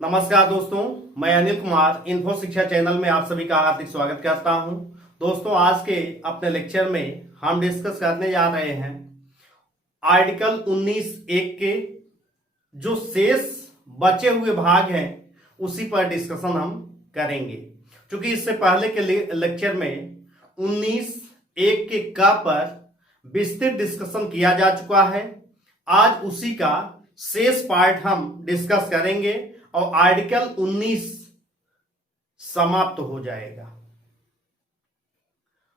नमस्कार दोस्तों, मैं अनिल कुमार इन्फो शिक्षा चैनल में आप सभी का हार्दिक स्वागत करता हूं। दोस्तों, आज के अपने लेक्चर में हम डिस्कस करने जा रहे हैं आर्टिकल 19(1) के जो शेष बचे हुए भाग हैं उसी पर डिस्कशन हम करेंगे। क्योंकि इससे पहले के लेक्चर में 19(1) के क पर विस्तृत डिस्कशन किया जा चुका है। आज उसी का शेष पार्ट हम डिस्कस करेंगे और आर्टिकल 19 समाप्त हो जाएगा।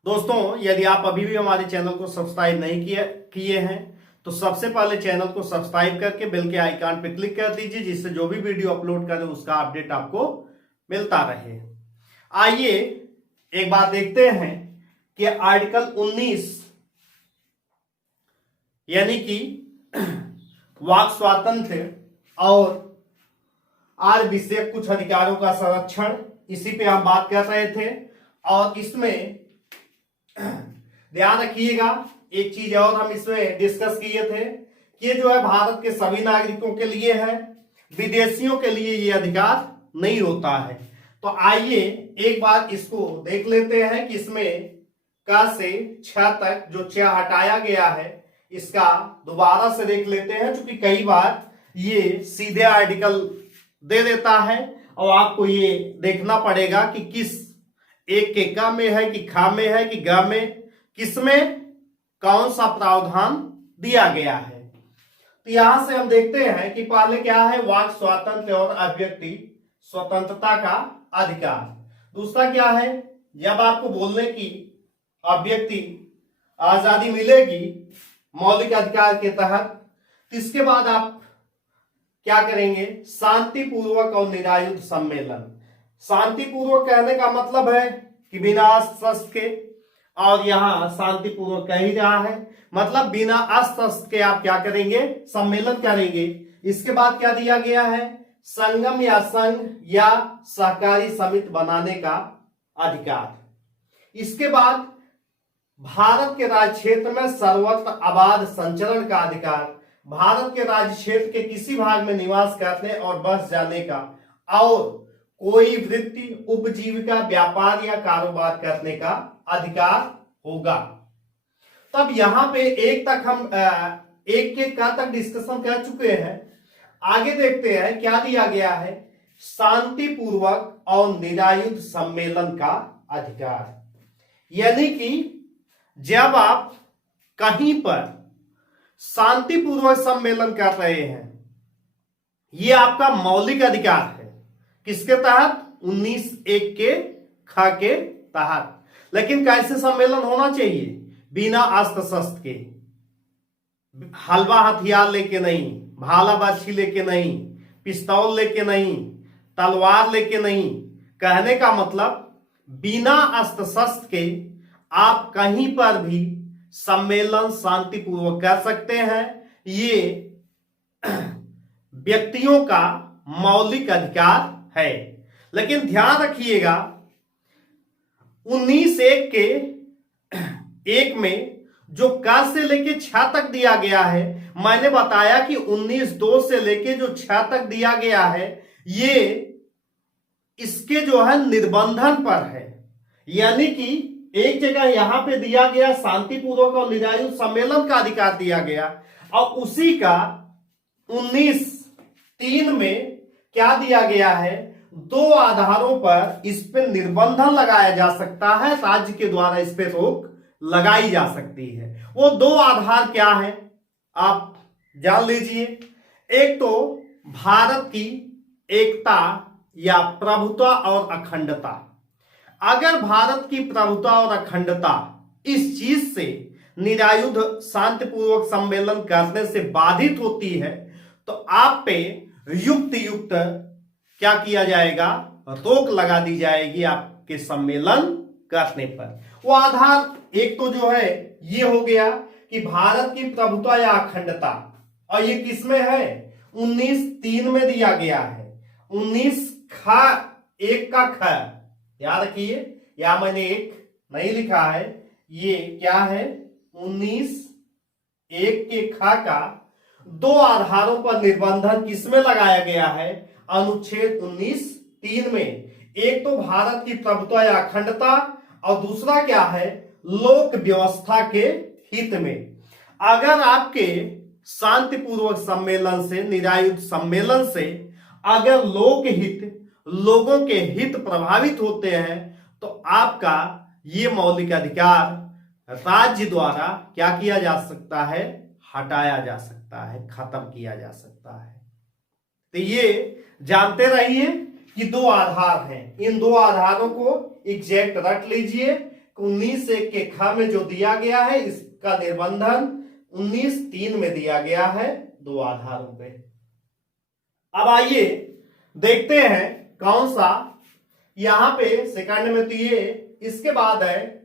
दोस्तों, यदि आप अभी भी हमारे चैनल को सब्सक्राइब नहीं किए हैं तो सबसे पहले चैनल को सब्सक्राइब करके बेल के आइकन पर क्लिक कर दीजिए, जिससे जो भी वीडियो अपलोड करें उसका अपडेट आपको मिलता रहे। आइए एक बात देखते हैं कि आर्टिकल 19 यानी कि वाक स्वातंत्र्य और आर विषय कुछ अधिकारों का संरक्षण, इसी पे हम बात कर रहे थे। और इसमें ध्यान रखिएगा, एक चीज और हम इसमें डिस्कस किए थे कि ये जो है भारत के सभी नागरिकों के लिए है, विदेशियों के लिए ये अधिकार नहीं होता है। तो आइए एक बार इसको देख लेते हैं कि इसमें क से 6 तक जो 6 हटाया गया है इसका दोबारा से देख लेते हैं, क्योंकि कई बार ये सीधे आर्टिकल दे देता है और आपको ये देखना पड़ेगा कि किस एक के क में है कि खा में है कि ग में, किसमें कौन सा प्रावधान दिया गया है। तो यहां से हम देखते हैं कि पहले क्या है, वाक स्वातंत्र्य और अभिव्यक्ति स्वतंत्रता का अधिकार। दूसरा क्या है, जब आपको बोलने की अभिव्यक्ति आजादी मिलेगी मौलिक अधिकार के तहत, तो इसके बाद आप क्या करेंगे, शांतिपूर्वक और निरायुध सम्मेलन। शांतिपूर्वक कहने का मतलब है कि बिना अस्त्र के, और यहां शांतिपूर्वक कह ही रहा है, मतलब बिना अस्त्र के आप क्या करेंगे, सम्मेलन करेंगे। इसके बाद क्या दिया गया है, संगम या संघ या सहकारी समिति बनाने का अधिकार। इसके बाद भारत के राज्य क्षेत्र में सर्वत्र अबाध संचरण का अधिकार, भारत के राज्य क्षेत्र के किसी भाग में निवास करने और बस जाने का, और कोई वृत्ति, उपजीविका, व्यापार या कारोबार करने का अधिकार होगा। तब यहां पे एक तक हम एक के का तक डिस्कशन कर चुके हैं। आगे देखते हैं क्या दिया गया है, शांतिपूर्वक और निरायुध सम्मेलन का अधिकार। यानी कि जब आप कहीं पर शांतिपूर्वक सम्मेलन कर रहे हैं, यह आपका मौलिक अधिकार है। किसके तहत, 19(1) के ख के तहत। लेकिन कैसे सम्मेलन होना चाहिए, बिना अस्त्र शस्त्र के, हलवा हथियार लेके नहीं, भाला बाछी लेके नहीं, पिस्तौल लेके नहीं, तलवार लेके नहीं। कहने का मतलब बिना अस्त्र शस्त्र के आप कहीं पर भी सम्मेलन शांतिपूर्वक कर सकते हैं। ये व्यक्तियों का मौलिक अधिकार है। लेकिन ध्यान रखिएगा, 19(1) के 1 में जो क से लेके 6 तक दिया गया है, मैंने बताया कि 19(2) से लेके जो 6 तक दिया गया है, ये इसके जो है निर्बंधन पर है। यानी कि एक जगह यहां पे दिया गया शांतिपूर्वक और निरायुध सम्मेलन का अधिकार दिया गया, और उसी का 19(3) में क्या दिया गया है, 2 आधारों पर इस पे निर्बंधन लगाया जा सकता है, राज्य के द्वारा इस पे रोक लगाई जा सकती है। वो 2 आधार क्या है आप जान लीजिए। एक तो भारत की एकता या प्रभुत्व और अखंडता। अगर भारत की प्रभुत्व और अखंडता इस चीज से निरायुध शांतिपूर्वक सम्मेलन करने से बाधित होती है, तो आप पे युक्त क्या किया जाएगा, रोक लगा दी जाएगी आपके सम्मेलन करने पर। वो आधार एक तो जो है ये हो गया कि भारत की प्रभुत्व या अखंडता, और ये किसमें है, 19(3) में दिया गया है। 19(1) का ख, याद रखिए, या मैंने 1 नहीं लिखा है, ये क्या है, 19(1) के ख का दो आधारों पर निर्बंधन किसमें लगाया गया है? अनुच्छेद 19(3) में। एक तो भारत की प्रभुत्व या अखंडता और दूसरा क्या है? लोक व्यवस्था के हित में। अगर आपके शांतिपूर्वक सम्मेलन से, निरायुध सम्मेलन से अगर लोक हित, लोगों के हित प्रभावित होते हैं तो आपका ये मौलिक अधिकार राज्य द्वारा क्या किया जा सकता है? हटाया जा सकता है, खत्म किया जा सकता है। तो ये जानते रहिए कि दो आधार हैं, इन दो आधारों को एग्जैक्ट रट लीजिए। 19(1) के ख में जो दिया गया है इसका निर्बंधन 19(3) में दिया गया है दो आधारों पे। अब आइए देखते हैं कौन सा, यहां पे सेकंड में तो ये, इसके बाद है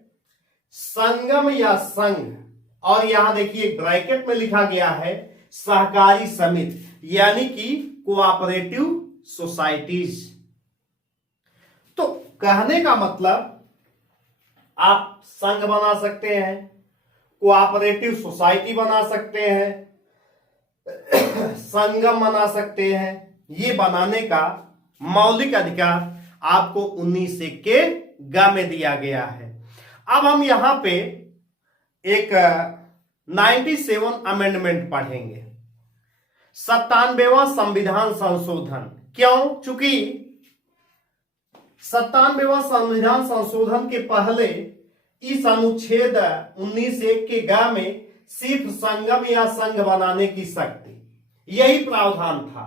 संगम या संघ, और यहां देखिए ब्रैकेट में लिखा गया है सहकारी समिति यानी कि कोऑपरेटिव सोसाइटीज। तो कहने का मतलब आप संघ बना सकते हैं, कोऑपरेटिव सोसाइटी बना सकते हैं, संगम बना सकते हैं। ये बनाने का मौलिक अधिकार आपको 19(1) के ग में दिया गया है। अब हम यहां पे एक 97 अमेंडमेंट पढ़ेंगे, 97वां संविधान संशोधन। क्यों? चूंकि 97वां संविधान संशोधन के पहले इस अनुच्छेद 19(1) के ग में सिर्फ संगम या संघ बनाने की शक्ति, यही प्रावधान था।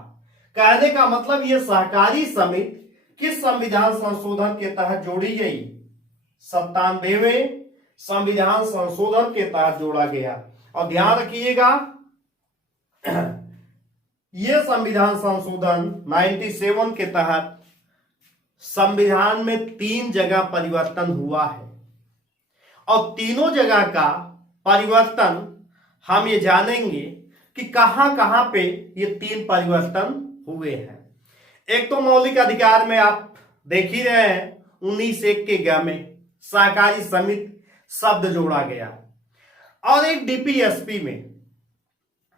कहने का मतलब ये सहकारी समिति किस संविधान संशोधन के तहत जोड़ी गई? 97वें संविधान संशोधन के तहत जोड़ा गया। और ध्यान रखिएगा यह संविधान संशोधन 97 के तहत संविधान में 3 जगह परिवर्तन हुआ है, और तीनों जगह का परिवर्तन हम ये जानेंगे कि कहां कहां पे ये 3 परिवर्तन हुए हैं। एक तो मौलिक अधिकार में आप देख ही रहे हैं 19(1) के ग में सहकारी समिति शब्द जोड़ा गया, और एक डीपीएसपी में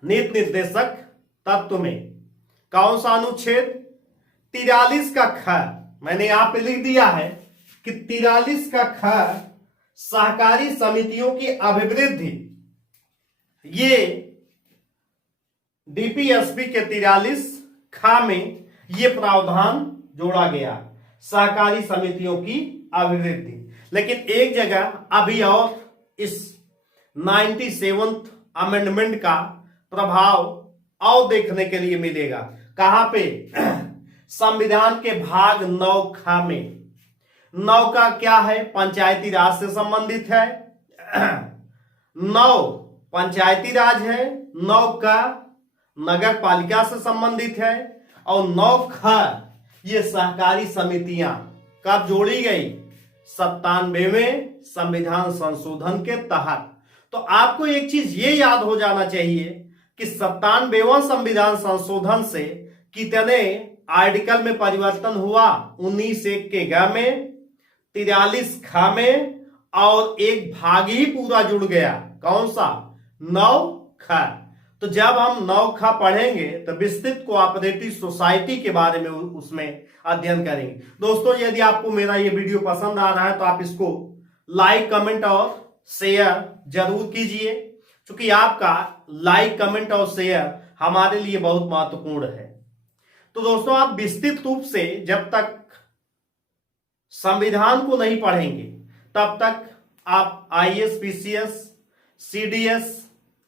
नीति निर्देशक तत्व में कौन सा अनुच्छेद? 43 का ख, मैंने यहां पे लिख दिया है कि 43 का ख सहकारी समितियों की अभिवृद्धि, ये डीपीएसपी के 43 ख में ये प्रावधान जोड़ा गया, सहकारी समितियों की अभिवृद्धि। लेकिन एक जगह अभी और इस 97th अमेंडमेंट का प्रभाव और देखने के लिए मिलेगा। कहां पे? संविधान के भाग 9 ख में। 9 का क्या है? पंचायती राज से संबंधित है। 9 पंचायती राज है, 9 का नगर पालिका से संबंधित है, और 9 ख ये सहकारी समितियां कब जोड़ी गई? 97वें संविधान संशोधन के तहत। तो आपको एक चीज ये याद हो जाना चाहिए कि 97वां संविधान संशोधन से कितने आर्टिकल में परिवर्तन हुआ? 19(1) के ग में, 43 ख में, और एक भाग ही पूरा जुड़ गया। कौन सा? 9 ख। तो जब हम 9 ख पढ़ेंगे तो विस्तृत कोऑपरेटिव सोसाइटी के बारे में उसमें अध्ययन करेंगे। दोस्तों, यदि आपको मेरा ये वीडियो पसंद आ रहा है तो आप इसको लाइक, कमेंट और शेयर जरूर कीजिए, क्योंकि आपका लाइक, कमेंट और शेयर हमारे लिए बहुत महत्वपूर्ण है। तो दोस्तों, आप विस्तृत रूप से जब तक संविधान को नहीं पढ़ेंगे तब तक आप आईएएस, पीसीएस, सीडीएस,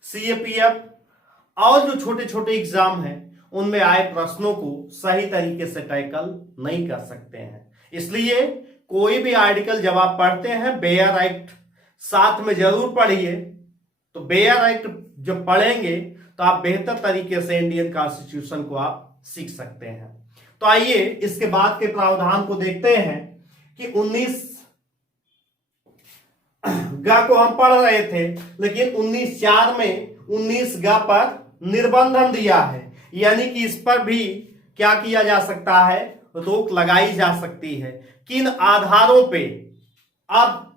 सीएपीएफ और जो छोटे छोटे एग्जाम हैं उनमें आए प्रश्नों को सही तरीके से टैकल नहीं कर सकते हैं। इसलिए कोई भी आर्टिकल जब आप पढ़ते हैं, बेयर एक्ट साथ में जरूर पढ़िए। तो बेयर एक्ट जब पढ़ेंगे तो आप बेहतर तरीके से इंडियन कॉन्स्टिट्यूशन को आप सीख सकते हैं। तो आइए इसके बाद के प्रावधान को देखते हैं कि 19 ग को हम पढ़ रहे थे, लेकिन 19(4) में 19 ग पर निर्बंधन दिया है, यानी कि इस पर भी क्या किया जा सकता है? रोक लगाई जा सकती है। किन आधारों पे? अब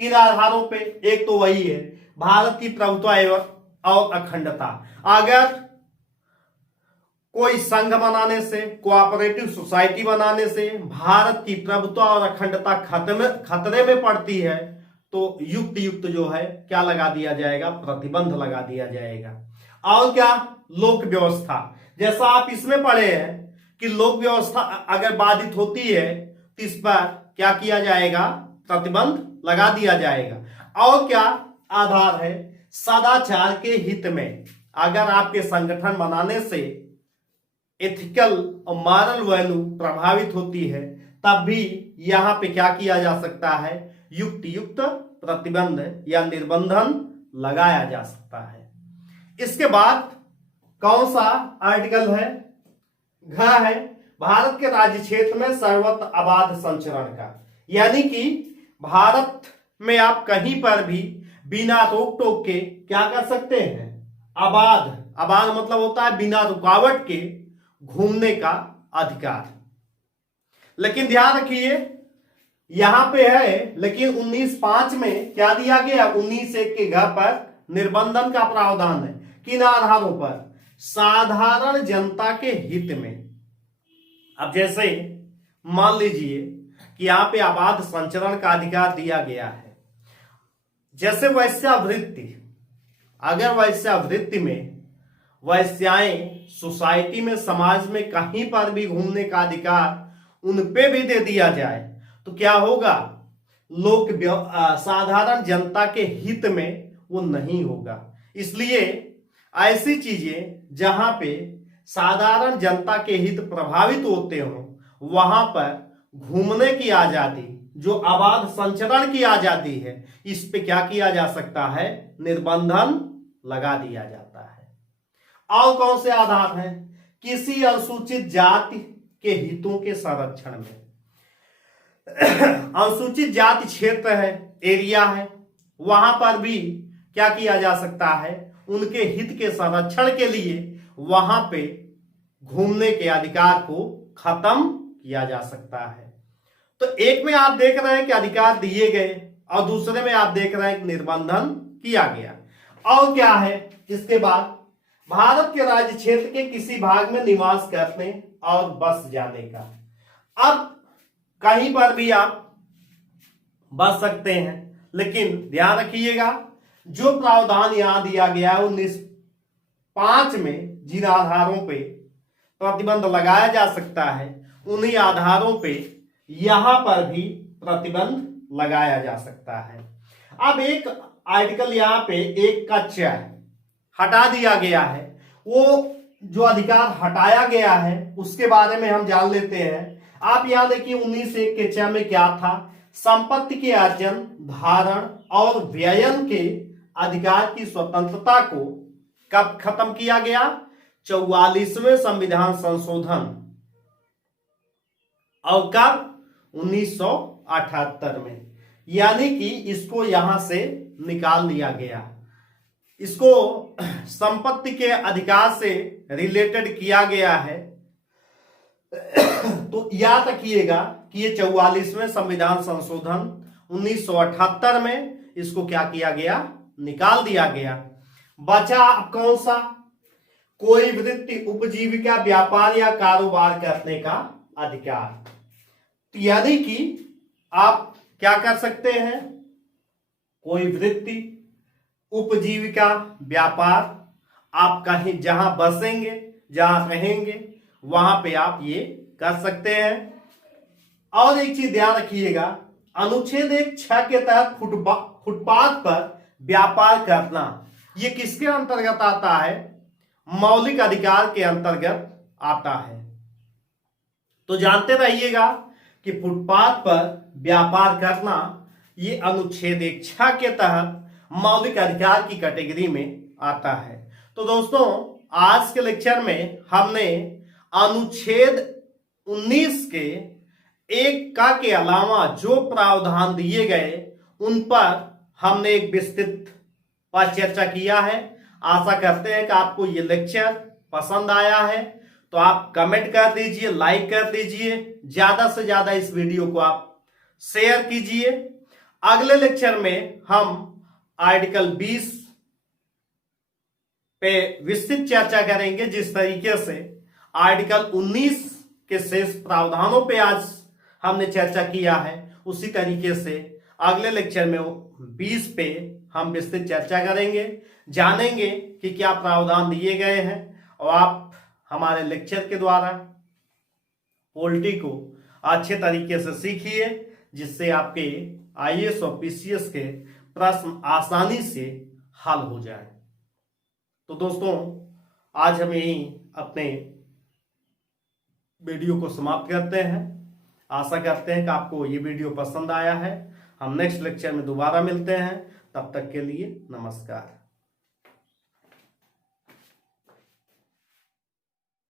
किन आधारों पे? एक तो वही है भारत की प्रभुत्व और अखंडता। अगर कोई संघ बनाने से, कोऑपरेटिव सोसाइटी बनाने से भारत की प्रभुत्व और अखंडता खतरे में पड़ती है तो युक्त युक्त जो है क्या लगा दिया जाएगा, प्रतिबंध लगा दिया जाएगा। और क्या, लोक व्यवस्था, जैसा आप इसमें पढ़े हैं कि लोक व्यवस्था अगर बाधित होती है तो इस पर क्या किया जाएगा, प्रतिबंध लगा दिया जाएगा। और क्या आधार है, सदाचार के हित में अगर आपके संगठन बनाने से एथिकल और मॉरल वैल्यू प्रभावित होती है तब भी यहां पे क्या किया जा सकता है, युक्त युक्त प्रतिबंध या निर्बंधन लगाया जा सकता है। इसके बाद कौन सा आर्टिकल है, घ है, भारत के राज्य क्षेत्र में सर्वत्र अबाध संचरण का, यानी कि भारत में आप कहीं पर भी बिना रोक टोक के क्या कर सकते हैं, अबाध मतलब होता है बिना रुकावट के घूमने का अधिकार। लेकिन ध्यान रखिए यहां पे है, लेकिन 19(5) में क्या दिया गया, 19(1) के घ पर निर्बंधन का प्रावधान है। किन आधारों पर, साधारण जनता के हित में। अब जैसे मान लीजिए कि यहां पे अबाध संचरण का अधिकार दिया गया है, जैसे वैश्यावृत्ति, अगर वैश्यावृत्ति में वैश्याएं सोसाइटी में, समाज में कहीं पर भी घूमने का अधिकार उन पे भी दे दिया जाए तो क्या होगा, साधारण जनता के हित में वो नहीं होगा। इसलिए ऐसी चीजें जहां पे साधारण जनता के हित प्रभावित होते हो वहां पर घूमने की आजादी, जो अबाध संचरण की आजादी है, इस पे क्या किया जा सकता है, निर्बंधन लगा दिया जाता है। और कौन से आधार हैं, किसी अनुसूचित जाति के हितों के संरक्षण में। अनुसूचित जाति क्षेत्र है, एरिया है, वहां पर भी क्या किया जा सकता है, उनके हित के संरक्षण के लिए वहां पे घूमने के अधिकार को खत्म किया जा सकता है। तो एक में आप देख रहे हैं कि अधिकार दिए गए और दूसरे में आप देख रहे हैं कि निर्बंधन किया गया। और क्या है, इसके बाद भारत के राज्य क्षेत्र के किसी भाग में निवास करने और बस जाने का। अब कहीं पर भी आप बस सकते हैं, लेकिन ध्यान रखिएगा जो प्रावधान यहां दिया गया है 19(5) में जिन आधारों पे प्रतिबंध लगाया जा सकता है उन्हीं आधारों पे यहां पर भी प्रतिबंध लगाया जा सकता है। अब एक आर्टिकल यहां पे एक का च हटा दिया गया है, वो जो अधिकार हटाया गया है उसके बारे में हम जान लेते हैं। आप यहां देखिए 19(1) के च में क्या था, संपत्ति के अर्जन, धारण और व्ययन के अधिकार की स्वतंत्रता को कब खत्म किया गया, 44वें संविधान संशोधन, और कब, 1978 में। यानी कि इसको यहां से निकाल दिया गया, इसको संपत्ति के अधिकार से रिलेटेड किया गया है। तो याद रखिएगा कि ये 44वें संविधान संशोधन 1978 में इसको क्या किया गया, निकाल दिया गया। बचा कौन सा, कोई वृत्ति, उपजीविका, व्यापार या कारोबार करने का अधिकार। यानी कि आप क्या कर सकते हैं, कोई वृत्ति, उपजीविका, व्यापार, आप कहीं जहां बसेंगे, जहां रहेंगे वहां पे आप ये कर सकते हैं। और एक चीज ध्यान रखिएगा, अनुच्छेद 1(6) के तहत फुटपाथ पर व्यापार करना, ये किसके अंतर्गत आता है, मौलिक अधिकार के अंतर्गत आता है। तो जानते रहिएगा कि फुटपाथ पर व्यापार करना ये अनुच्छेद 1(6) के तहत मौलिक अधिकार की कैटेगरी में आता है। तो दोस्तों आज के लेक्चर में हमने अनुच्छेद 19 के 1 के अलावा जो प्रावधान दिए गए उन पर हमने एक विस्तृत पर चर्चा किया है। आशा करते हैं कि आपको ये लेक्चर पसंद आया है, तो आप कमेंट कर दीजिए, लाइक कर दीजिए, ज्यादा से ज्यादा इस वीडियो को आप शेयर कीजिए। अगले लेक्चर में हम आर्टिकल 20 पे विस्तृत चर्चा करेंगे, जिस तरीके से आर्टिकल 19 के शेष प्रावधानों पे आज हमने चर्चा किया है। उसी तरीके से अगले लेक्चर में 20 पे हम विस्तृत चर्चा करेंगे, जानेंगे कि क्या प्रावधान दिए गए हैं, और आप हमारे लेक्चर के द्वारा पॉलिटी को अच्छे तरीके से सीखिए, जिससे आपके आईएएस और पीसीएस के प्रश्न आसानी से हल हो जाए। तो दोस्तों, आज हम यही अपने वीडियो को समाप्त करते हैं। आशा करते हैं कि आपको ये वीडियो पसंद आया है। हम नेक्स्ट लेक्चर में दोबारा मिलते हैं। तब तक के लिए नमस्कार।